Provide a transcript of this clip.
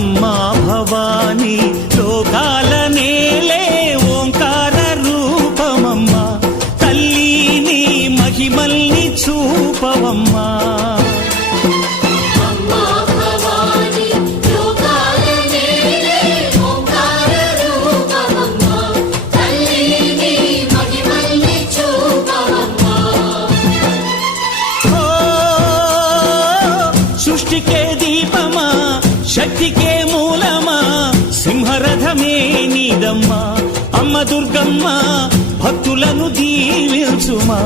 అమ్మా భవానీ లోకాల నేలే ఓంకార రూపమమ్మా తల్లి నీ మహిమల్ని చూపవమ్మా సృష్టికే దీపమా శక్తికే మూలమా సింహరథమే నీదమ్మా అమ్మ దుర్గమ్మ భక్తులను దీవించుమా